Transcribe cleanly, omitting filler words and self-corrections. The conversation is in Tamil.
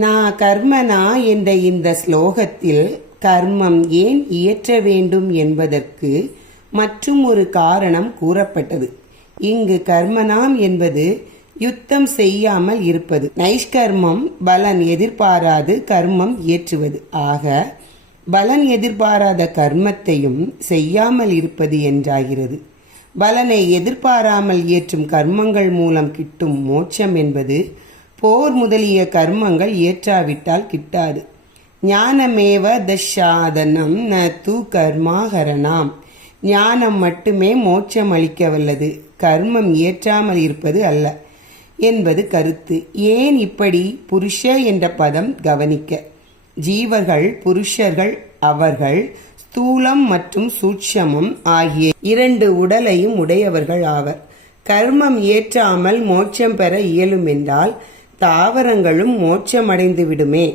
நான் கர்மனா என்ற இந்த ஸ்லோகத்தில் கர்மம் ஏன் இயற்ற வேண்டும் என்பதற்கு மற்றும் ஒரு காரணம் கூறப்பட்டது. இங்கு கர்மனாம் என்பது யுத்தம் செய்யாமல் இருப்பது. நைஷ்கர்மம் பலன் எதிர்பாராது கர்மம் இயற்றுவது. ஆக பலன் எதிர்பாராத கர்மத்தையும் செய்யாமல் இருப்பது என்றாகிறது. பலனை எதிர்பாராமல் இயற்றும் கர்மங்கள் மூலம் கிட்டும் மோட்சம் என்பது போர் முதலிய கர்மங்கள் இயற்றாவிட்டால் கிட்டாது. ஞானமேவ தஷாதனம் ந தூ கர்மாகரணாம். ஞானம் மட்டுமே மோட்சம் அளிக்க வல்லது, கர்மம் இயற்றாமல் இருப்பது அல்ல என்பது கருத்து. ஏன் இப்படி? புருஷ என்ற பதம் கவனிக்க. ஜீவர்கள் புருஷர்கள். அவர்கள் ஸ்தூலம் மற்றும் சூட்சமம் ஆகிய 2 உடலையும் உடையவர்கள் ஆவர். கர்மம் இயற்றாமல் மோட்சம் பெற இயலும் என்றால் தாவரங்களும் மோட்சமடைந்து விடுமே.